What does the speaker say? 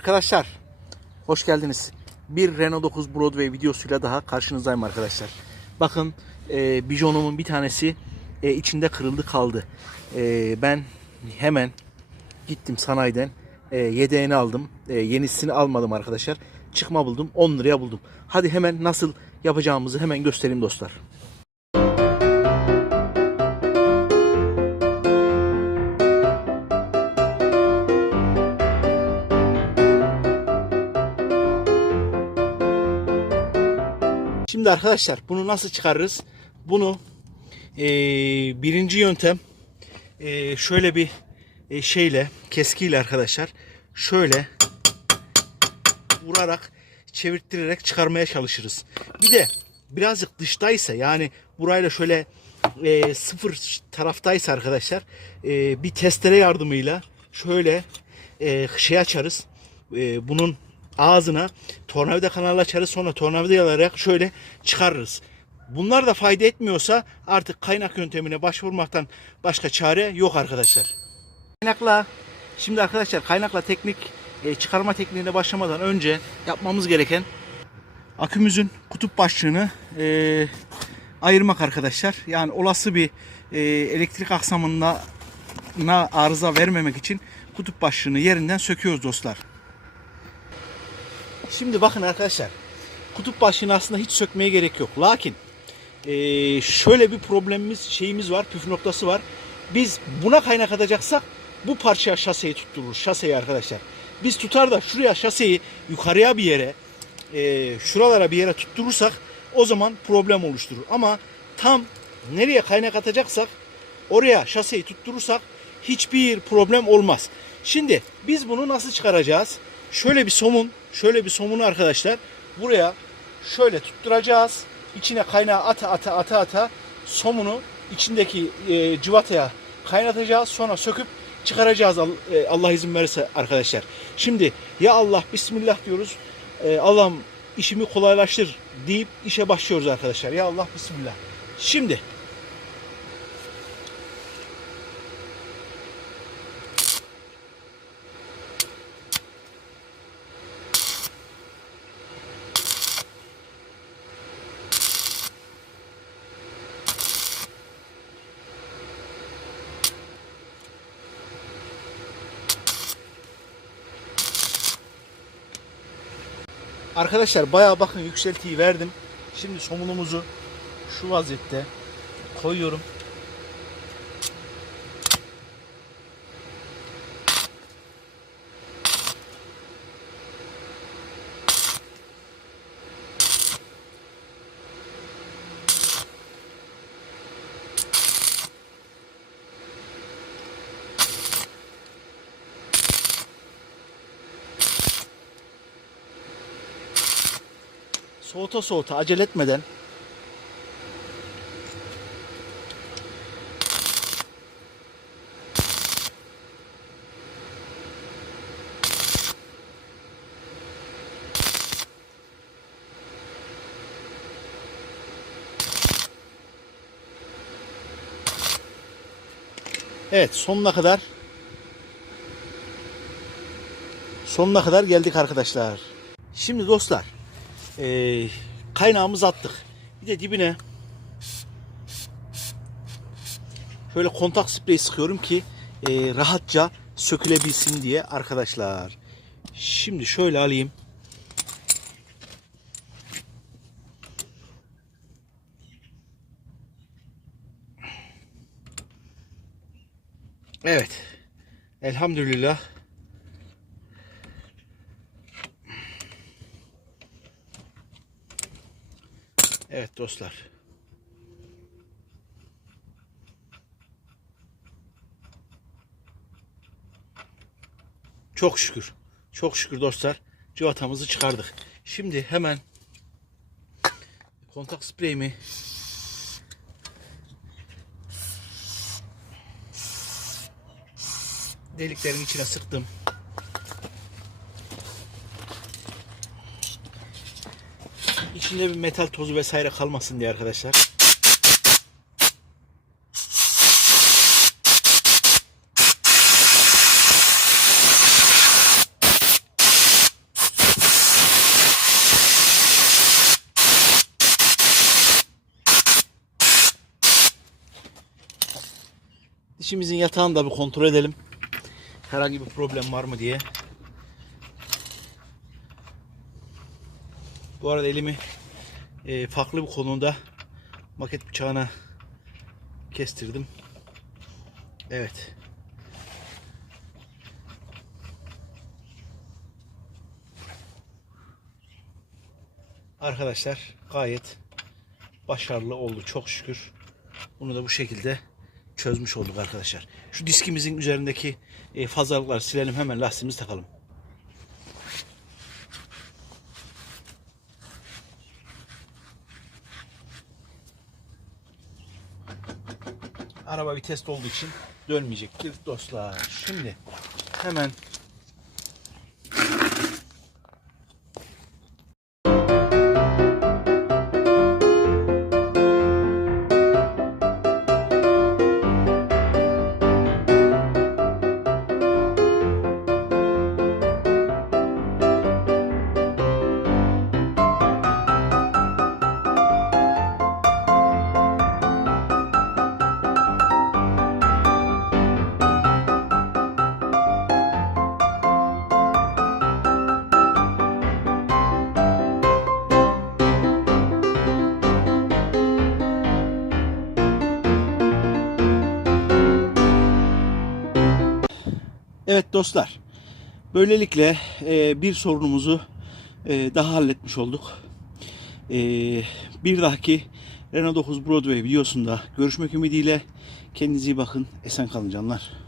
Arkadaşlar hoş geldiniz. Bir Renault 9 Broadway videosuyla daha karşınızdayım arkadaşlar. Bakın e, bijonumun bir tanesi e, içinde kırıldı kaldı. E, ben hemen gittim sanayiden e, yedeğini aldım. E, yenisini almadım arkadaşlar. Çıkma buldum 10 liraya buldum. Hadi hemen nasıl yapacağımızı hemen göstereyim dostlar. Şimdi arkadaşlar bunu nasıl çıkarırız? Bunu eee, birinci yöntem eee, şöyle bir e, şeyle keskiyle arkadaşlar şöyle vurarak çevirttirerek çıkarmaya çalışırız. Bir de birazcık dıştaysa yani burayla şöyle e, sıfır taraftaysa arkadaşlar e, bir testere yardımıyla şöyle e, şey açarız. E, bunun ağzına tornavida kanalı açarız sonra tornavidalayarak şöyle çıkarırız. Bunlar da fayda etmiyorsa artık kaynak yöntemine başvurmaktan başka çare yok arkadaşlar. Kaynakla şimdi arkadaşlar kaynakla teknik e, çıkarma tekniğine başlamadan önce yapmamız gereken akümüzün kutup başlığını e, ayırmak arkadaşlar. Yani olası bir e, elektrik aksamında na arıza vermemek için kutup başlığını yerinden söküyoruz dostlar. Şimdi bakın arkadaşlar kutup başlığını aslında hiç sökmeye gerek yok. Lakin e, şöyle bir problemimiz şeyimiz var püf noktası var. Biz buna kaynak atacaksak bu parçaya şaseyi tuttururuz. Şaseyi arkadaşlar. Biz tutar da şuraya şaseyi yukarıya bir yere e, şuralara bir yere tutturursak o zaman problem oluşturur. Ama tam nereye kaynak atacaksak oraya şaseyi tutturursak hiçbir problem olmaz. Şimdi biz bunu nasıl çıkaracağız? Şöyle bir somun, şöyle bir somunu arkadaşlar buraya şöyle tutturacağız. İçine kaynağı ata ata ata ata somunu içindeki e, cıvataya kaynatacağız. Sonra söküp çıkaracağız e, Allah izin verirse arkadaşlar. Şimdi ya Allah Bismillah diyoruz. E, Allah'ım işimi kolaylaştır deyip işe başlıyoruz arkadaşlar. Ya Allah Bismillah. Şimdi Arkadaşlar bayağı bakın yükseltiyi verdim. Şimdi somunumuzu şu vaziyette koyuyorum. Soğuta soğuta acele etmeden Evet sonuna kadar sonuna kadar geldik arkadaşlar. Şimdi dostlar ee, kaynağımızı attık. Bir de dibine şöyle kontak sprey sıkıyorum ki e, rahatça sökülebilsin diye arkadaşlar. Şimdi şöyle alayım. Evet. Elhamdülillah. Evet dostlar. Çok şükür. Çok şükür dostlar. Civatamızı çıkardık. Şimdi hemen kontak spreyimi deliklerin içine sıktım. içinde bir metal tozu vesaire kalmasın diye arkadaşlar. Dişimizin yatağını da bir kontrol edelim. Herhangi bir problem var mı diye. Bu arada elimi e, farklı bir konumda maket bıçağına kestirdim. Evet. Arkadaşlar gayet başarılı oldu çok şükür. Bunu da bu şekilde çözmüş olduk arkadaşlar. Şu diskimizin üzerindeki e, fazlalıkları silelim hemen lastiğimizi takalım. Araba vites olduğu için dönmeyecektir dostlar. Şimdi hemen Evet dostlar. Böylelikle e, bir sorunumuzu e, daha halletmiş olduk. E, bir dahaki Renault 9 Broadway videosunda görüşmek ümidiyle kendinize iyi bakın. Esen kalın canlar.